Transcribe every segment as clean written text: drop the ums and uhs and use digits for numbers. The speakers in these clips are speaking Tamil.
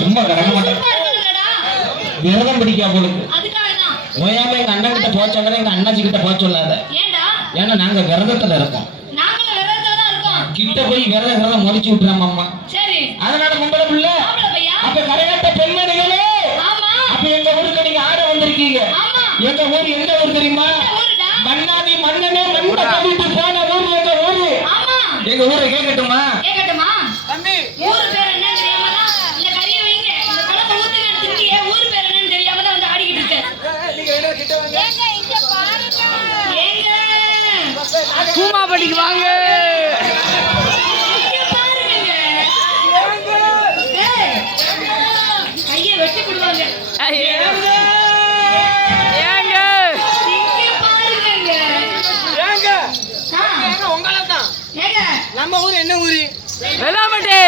சும்மா கிடக்க மாட்டேன் விரதம் பிடிக்கா போலுக்கு ஓயாம எங்க அண்ணன் கிட்ட போச்சாங்க எங்க அண்ணாச்சி கிட்ட போக சொல்லாத ஏன்னா நாங்க விரதத்துல இருக்கோம் கிட்ட போய் விரதம் முறிச்சு விட்டுறாம அம்மா அதனால மும்பல புள்ள அப்ப கரையாட்ட பெண்மணிகளே அப்ப எங்க ஊருக்கு நீங்க ஆட வந்திருக்கீங்க எங்க ஊர் எந்த ஊர் தெரியுமா மன்னாதி மன்னனே மண்ண கவிட்டு போன ஊர் எங்க ஊரு எங்க ஊரை கேட்கட்டுமா தம்பி ஊர் பேர் என்ன தெரியாம தான் இந்த கறியை வைங்க இந்த குழம்பு ஊத்துங்க திண்டியே ஊர் பேர் என்னன்னு தெரியாம தான் வந்து ஆடிக்கிட்டு இருக்கேன் நீங்க என்ன கிட்ட வாங்க இங்க பாருங்க ஏங்க கூமாபட்டிக்கு வாங்க இங்க பாருங்க கையை வெட்டி விடுவாங்க ஏங்க இங்க பாருங்க ஏங்க ஏங்க உங்கள தான் ஏங்க நம்ம ஊர் என்ன ஊரு வெள்ளாமட்டி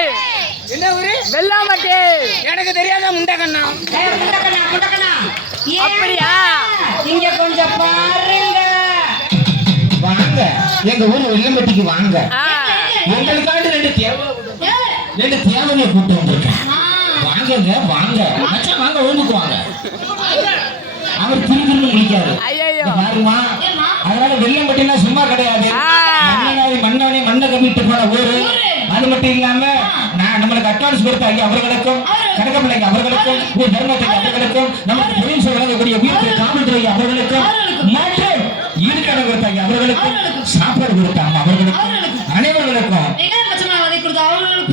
என்ன ஊரு வெள்ளாமட்டி எனக்கு தெரியாத முண்டக்கண்ணா முண்டக்கண்ணா அப்படியா இங்க கொஞ்சம் பாருங்க வாங்க எங்க ஊர் வெள்ளம்பட்டிக்கு வாங்க உங்களுக்காண்டு ரெண்டு தேவையை கூட்டு வந்திருக்கேன் வாங்க வாங்க மச்சான் வாங்க ஊருக்கு வாங்க அவர் திரும்பி முடிக்காரு பாருமா அதனால வெள்ளம்பட்டினா சும்மா கிடையாது மன்னவனே மண்ணை கம்பிட்டு போன ஊரு அது மட்டும் இல்லாம நான் நம்மளுக்கு அட்வான்ஸ் கொடுத்த ஐயா அவர்களுக்கும் கணக்க பிள்ளைங்க அவர்களுக்கும் தர்மத்துக்கு அவர்களுக்கும் நமக்கு தொழில் வழங்கக்கூடிய வீட்டு காவல்துறை அவர்களுக்கும் மற்றும் ஈடுகாடு கொடுத்த ஐயா அவர்களுக்கும் சாப்பாடு கொடுத்தாங்க அவர்களுக்கும் அனைவர்களுக்கும்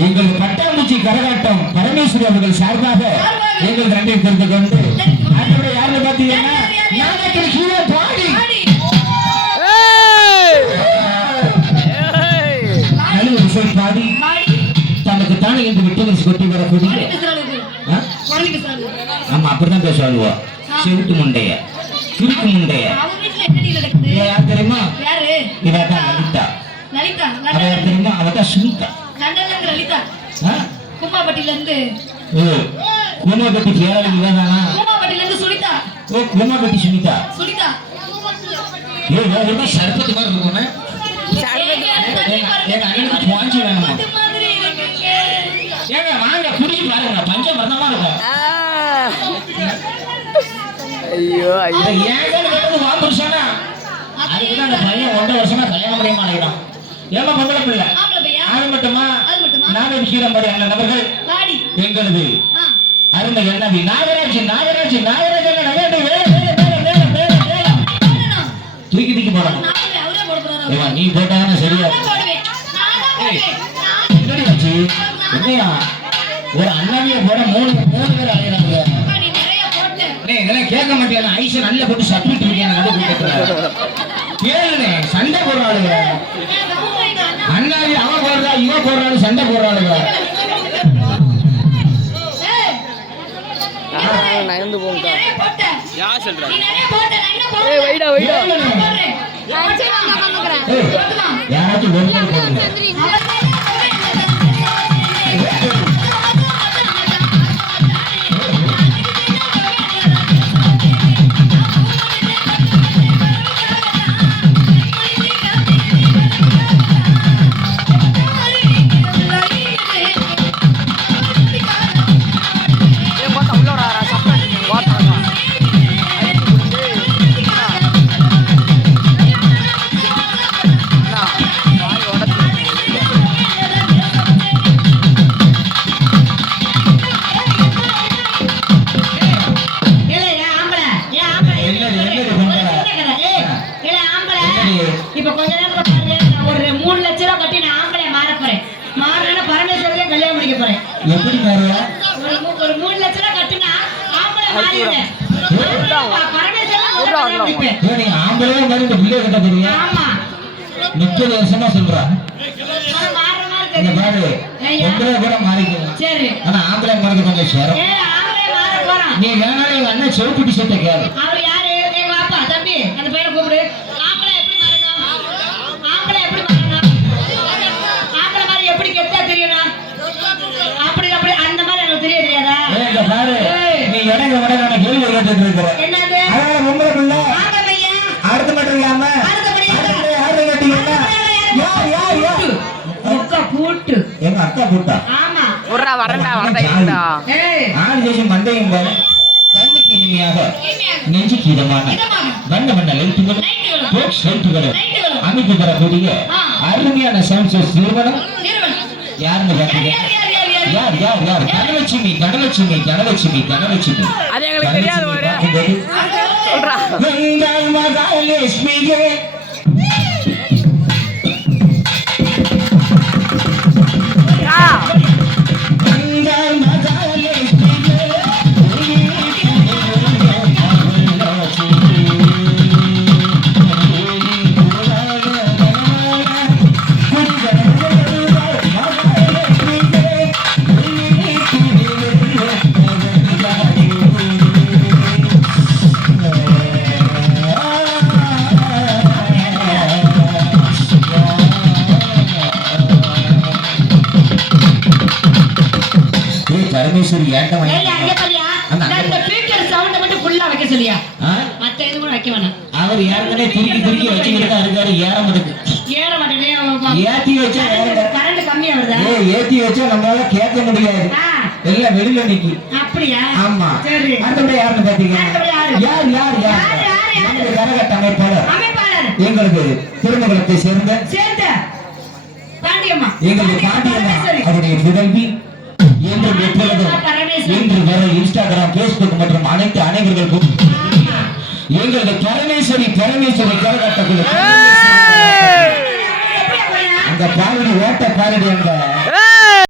எங்கள் பட்டாம்பூச்சி கரகாட்டம் பரமேஸ்வரி அவர்கள் சார்பாக எங்கள் நன்றி தெரிந்து கொண்டு அதோட யாருன்னு பாத்தீங்கன்னா நாமக்கல் ஹீரோ பாடி பாடி தனக்கு தானே என்று விட்டு கொட்டி வரக்கூடிய ஆமா அப்படிதான் பேசுவாளுவா செவிட்டு முண்டைய குறுக்கு முண்டைய யார் தெரியுமா இவதான் லலிதா அவ தெரியுமா அவதான் சுனிதா கும்பாபட்டியில இருந்து கூமாபட்டி பேரழி இவதானா கும்பாபட்டியில இருந்து சுனிதா ஓ கூமாபட்டி சுனிதா சுனிதா சர்பத்து மாதிரி இருக்கும்னா எங்க அண்ணனுக்கு வாங்கி வேணுமா ஏங்க வாங்க குடிச்சு பாருங்க பஞ்சம் பிரதமா இருக்கும் ஐயோ ஐயோ ஏங்க வாங்குறா அதுக்குதான் அந்த பையன் 1.5 வருஷமா கல்யாணம் பண்ண மாட்டேங்கிறான் ஏமா பொம்பளை பிள்ளை அது மட்டுமா நாம விஷயம் மாதிரி அந்த நபர்கள் எங்களது அருமை என்னவி நாகராஜ் தூக்கி போடணும் நீ போட்டாதானே சரியா என்னையா ஒரு அண்ணாவிய போட 3 பேர் அலையிறாங்க இதெல்லாம் கேட்க மாட்டேன் ஐச நல்ல போட்டு சப்பிட்டு இருக்கேன் கேளுனே சண்டை போடுறாளுங்க அண்ணாவி அவ போடுறா இவ போடுறாரு சண்டை போடுறாளுங்க நயந்து போங்க யார் சொல்றா ஏய் வைடா யாராச்சும் ஒரு போடுங்க இப்ப கொஞ்ச நேரம் ஒரு 3 லட்சம் ரூபாய் கட்டி நான் ஆம்பளை மாற போறேன் மாறனா பரமேஸ்வரன் கல்யாணம் முடிக்க போறேன் எப்படி மாறுவா ஒரு 3 லட்சம் ரூபாய் கட்டினா ஆம்பளை மாறிடுவேன் பரமேஸ்வரன் முடிப்பேன் நீ ஆம்பளை மாதிரி இந்த பிள்ளை கட்ட போறீங்க ஆமா 30 வருஷமா சொல்றா இந்த பாரு பொம்பளை கூட மாறிக்கலாம் சரி ஆனா ஆம்பளை மாறது கொஞ்சம் சேரும் ஆம்பளை மாற போறான் நீ வேணாலும் எங்க அண்ணன் சிவப்பு டிஷர்ட்டை கேளு அவர் யாரு எங்க அப்பா தம்பி அந்த பையனை கூப்பிடு ஆம்பளை எப்படி மாறணும் ஆம்பளை மாதிரி எப்படி கெத்தா தெரியணும் அப்படி அந்த மாதிரி எனக்கு தெரியாதா பாரு நீ எனக்கு உடனே கேள்வி கேட்டுட்டு இருக்கிற என்னது அதனால பொம்பளை பிள்ளை ஆம்பளை பையன் அடுத்து மட்டும் இல்லாம யாரு கேட்டீங்கன்னா யார் முக்க போட்டா ஆமா உர்றா வரண்டா வரண்டா ஏய் ஆள் தேசம் மண்டையும் பாரு கண்ணுக்கு இனிமையாக இனிமையாக. நெஞ்சுக்கு இதமான இதமாக. வண்ண வண்ண லைட்டுகள் லைட்டுகளும். போக்ஸ் லைட்டுகளும் லைட்டுகளும். அமைப்பு தரக்கூடிய ஆ. அருமையான சவுண்ட் நிறுவனம் நிறுவனம். யாருன்னு யார் பாத்தீங்க யார் யார் யார் யார் யார் யார் யார் தனலட்சுமி தனலட்சுமி தனலட்சுமி தனலட்சுமி அது எங்களுக்கு தெரியாது ஒரு பார்க்கும்போது, சொல்றா எங்கள் மகாலட்சுமியே எங்கள் மகாலட்சுமியே பரமேஸ்வரி ஏண்ட ஏய் அங்க பாரியா அந்த நான் இந்த ஸ்பீக்கர் சவுண்ட் மட்டும் ஃபுல்லா வைக்க சொல்லியா ஆ? மத்த எது கூட வைக்க வேணாம் அவர் ஏற்கனவே திருக்கி திருக்கி வச்சுக்கிட்டு தான் இருக்காரு ஏற மாட்டேங்குது ஏற மாட்டேனே ஏத்தி வச்சா கரண்ட் கம்மியா வருதா ஏத்தி வச்சா நம்மளால கேட்க முடியாது ஆ, எல்லாம் வெளியில நிக்கி அப்படியா ஆமா சரி அடுத்தபடி யாருன்னு பாத்தீங்க அடுத்தபடி யாரு? யார் யார் யார் யார், யார், யார்? நமது கரகட்ட அமைப்பாளர் அமைப்பாளர் எங்களுக்கு திருமணத்தை சேர்ந்த சேர்ந்த பாண்டியம்மா எங்களுக்கு பாண்டியம்மா பரமேஸ்வரி. அவருடைய புதல்வி என்று எப்பொழுதும் பரமேஸ்வரி. இன்று வர இன்ஸ்டாகிராம் பேஸ்புக் மற்றும் அனைத்து அனைவர்களுக்கும் ஆமா. எங்களது பரமேஸ்வரி பரமேஸ்வரி கரகட்டக்குழு எப்படியா பையன்? அந்த பாரடி ஓட்ட பாரடி அந்த ஏய்